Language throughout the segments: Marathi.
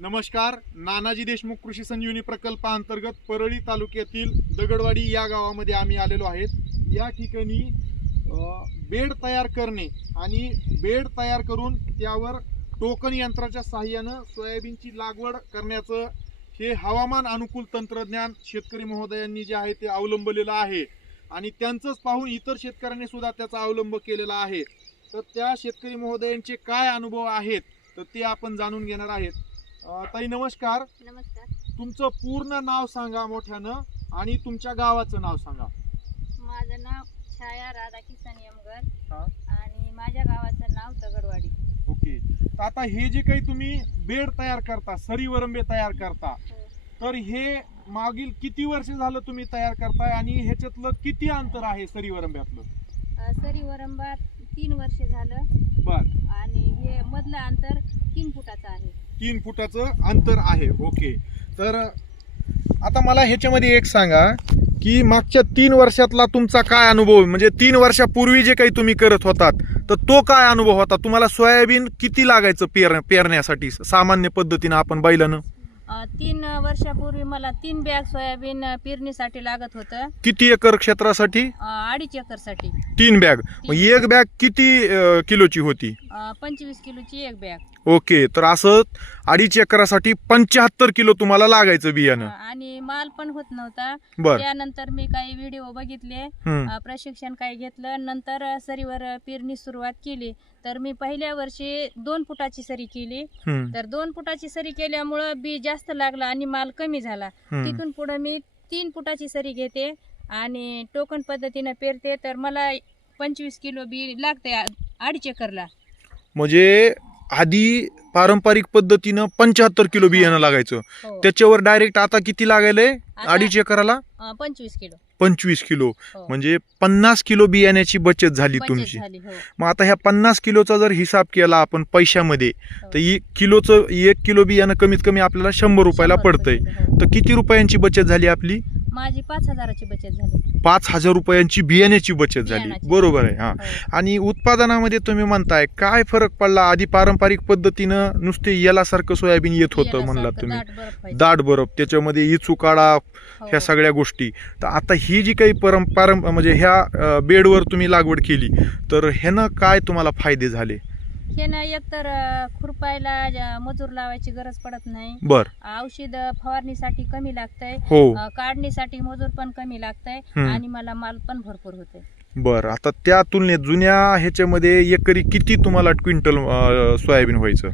नमस्कार. नानाजी देशमुख कृषी संजीवनी प्रकल्पाअंतर्गत परळी तालुक्यातील दगडवाडी या गावामध्ये आम्ही आलेलो आहेत. या ठिकाणी बेड तयार करणे आणि बेड तयार करून त्यावर टोकन यंत्राच्या सहाय्यानं सोयाबीनची लागवड करण्याचं हे हवामान अनुकूल तंत्रज्ञान शेतकरी महोदयांनी जे आहे ते अवलंबलेलं आहे आणि त्यांचंच पाहून इतर शेतकऱ्यांनी सुद्धा त्याचा अवलंब केलेला आहे. तर त्या शेतकरी महोदयांचे काय अनुभव आहेत तर ते आपण जाणून घेणार आहेत. ताई नमस्कार. नमस्कार. तुमचं पूर्ण नाव सांगा मोठ्यानं आणि तुमच्या गावाचं नाव सांगा. माझं नाव छाया राधाकिसन यमगर हा. आणि माझ्या गावाचं नाव दगडवाडी. ओके. तर आता हे जे काही तुम्ही बेड तयार करता, सरी वरंबे तयार करता, तर हे मागील किती वर्ष झालं तुम्ही तयार करताय आणि ह्याच्यातलं किती अंतर आहे सरी वरंब्यातलं? सरी वरंबात 3 वर्ष झालं. बर. आणि हे मधलं अंतर 3 फुटाचं आहे. 3 फुटाचं अंतर आहे. ओके. तर आता मला ह्याच्यामध्ये एक सांगा की मागच्या 3 वर्षातला तुमचा काय अनुभव, म्हणजे 3 वर्षापूर्वी जे काही तुम्ही करत होतात तर तो काय अनुभव होता? तुम्हाला सोयाबीन किती लागायचं पेरण्यासाठी सामान्य पद्धतीनं आपण बैलानं? 3 वर्षापूर्वी मला 3 बॅग सोयाबीन पेरणीसाठी लागत होतं. किती एकर क्षेत्रासाठी? 2.5 एकरसाठी 3 बॅग. मग एक बॅग किती किलोची होती? 25 किलोची एक बॅग. ओके. तर असं 2.5 एकरासाठी 75 किलो तुम्हाला लागायचं बियाणं. आणि माल पण होत नव्हता. बर. त्यानंतर मी काही व्हिडिओ बघितले, प्रशिक्षण काही घेतलं, नंतर सरीवर पेरणी सुरुवात केली. तर मी पहिल्या वर्षी 2 फुटाची सरी केली. तर 2 फुटाची सरी केल्यामुळं बी जास्त लागला आणि माल कमी झाला. तिथून पुढे मी 3 फुटाची सरी घेते आणि टोकन पद्धतीने पेरते. तर मला 25 किलो बी लागते 2.5 एकरला. म्हणजे आधी पारंपरिक पद्धतीनं 75 किलो बियाणं लागायचं. हो. त्याच्यावर डायरेक्ट आता किती लागायलंय? 2.5 एकराला 25 किलो. 25 किलो. हो. म्हणजे 50 किलो बियाण्याची बचत झाली तुमची. हो. मग आता ह्या 50 किलोचा जर हिसाब केला आपण पैशामध्ये तर किलोचं 1 किलो बियाणं कमीत कमी आपल्याला 100 रुपयाला पडतंय. हो. तर किती रुपयांची बचत झाली आपली? माझी 5,000ची बचत झाली. 5,000 रुपयांची बियाण्याची बचत झाली. बियाणाची. बरोबर आहे. हा. हो. आणि उत्पादनामध्ये तुम्ही म्हणताय काय फरक पडला? आधी पारंपरिक पद्धतीनं नुसते यालासारखं सोयाबीन येत होतं म्हणलात तुम्ही, दाट बर्फ व्हायचा. दाट बरफ, त्याच्यामध्ये इचुकाळा, हो. ह्या सगळ्या गोष्टी. तर आता ही जी काही म्हणजे ह्या बेडवर तुम्ही लागवड केली तर ह्यानं काय तुम्हाला फायदे झाले? हे ना, एकतर खुरपायला मजूर लावायची गरज पडत नाही. बर. औषध फवारणीसाठी कमी लागतंय. हो. काढणीसाठी मजूर पण कमी लागतंय आणि मला माल पण भरपूर होते. बर. आता त्या तुलनेत जुन्या ह्याच्यामध्ये एकरी किती तुम्हाला क्विंटल सोयाबीन व्हायचं?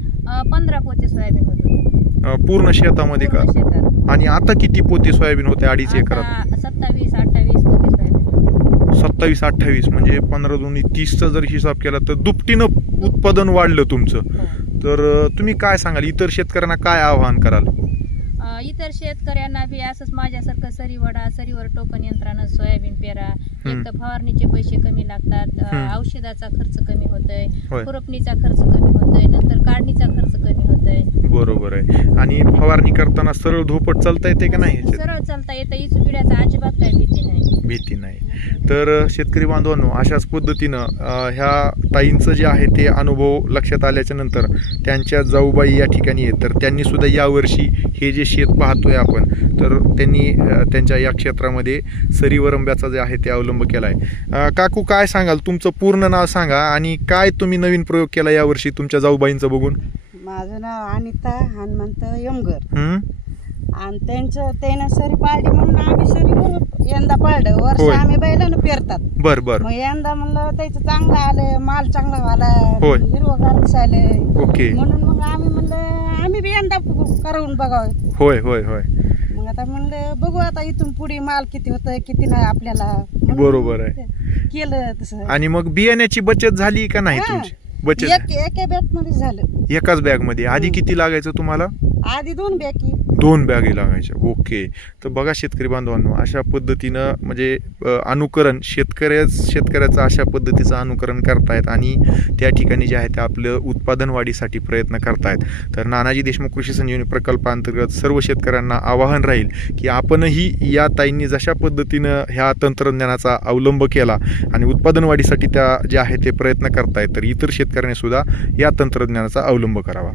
15 पोते सोयाबीन होत होते पूर्ण शेतामध्ये का? पूर्ण शेतात. आणि आता किती पोते सोयाबीन होते 2.5 एकरात? आता 27-28 पोते सोयाबीन होते. 27-28 म्हणजे 15 दुनी 30चा जर हिसाब केला तर दुपटीनं उत्पादन वाढलं तुमचं. हो. तर तुम्ही काय सांगाल, इतर शेतकऱ्यांना काय आवाहन कराल? इतर शेतकऱ्यांना बी असंच माझ्यासारखं सरीवर टोकन यंत्रानं सोयाबीन पेरा. एक तर फवारणीचे पैसे कमी लागतात, औषधाचा खर्च कमी होतोय, होय. खुरपणीचा खर्च कमी होतोय, नंतर काढणीचा खर्च कमी होतोय. बरोबर आहे. आणि फवारणी करताना सरळ धोपट चालता येते का नाही? सरळ चालता येतं. इचू पिढ्याचा अजिबात काही भीती नाही. भीती नाही. तर शेतकरी बांधवांनो, अशाच पद्धतीनं ह्या ताईंचं जे आहे ते अनुभव लक्षात आल्याच्या नंतर त्यांच्या जाऊबाई या ठिकाणी आहेत. तर त्यांनी सुद्धा यावर्षी हे जे शेत पाहतोय आपण, तर त्यांनी त्यांच्या या क्षेत्रामध्ये सरी वरंब्याचा जे आहे ते अवलंब केला आहे. काकू काय सांगाल? तुमचं पूर्ण नाव सांगा आणि काय तुम्ही नवीन प्रयोग केला यावर्षी तुमच्या जाऊबाईंचं बघून? माझं नाव अनिता हनुमंत यमगर. आणि त्यानं सरी पाळली म्हणून आम्ही सरी यंदा पाळलं. वर्ष होय. आम्ही बैलानं पेरतात. बर बर. मग यंदा म्हणलं त्याचं चांगलं आलं, माल चांगला झाला, होय. हिरवगार दिसायलंय. ओके. म्हणून मग आम्ही म्हणलं आम्ही बी यंदा करून बघावं. होय होय होय. मग आता म्हणलं बघू आता इथून पुढे माल किती होतं किती नाही आपल्याला. म्हणून बरोबर आहे. केलं तसं. आणि मग बियाण्याची बचत झाली का नाही हा. तुमची? बचत एका बॅग मध्ये झालं. एकाच बॅग मध्ये. आधी किती लागायचं तुम्हाला? आधी 2 बॅगी. 2 बॅगी लागायच्या. ओके. तर बघा शेतकरी बांधवांनो, अशा पद्धतीनं म्हणजे अनुकरण शेतकऱ्याचं अशा पद्धतीचं अनुकरण करतायत आणि त्या ठिकाणी जे आहे ते आपलं उत्पादन वाढीसाठी प्रयत्न करतायत. तर नानाजी देशमुख कृषी संजीवनी प्रकल्पाअंतर्गत सर्व शेतकऱ्यांना आवाहन राहील की आपणही या ताईंनी जशा पद्धतीनं ह्या तंत्रज्ञानाचा अवलंब केला आणि उत्पादन वाढीसाठी त्या जे आहे ते प्रयत्न करतायत, तर इतर शेतकऱ्यांनी सुद्धा या तंत्रज्ञानाचा अवलंब करावा.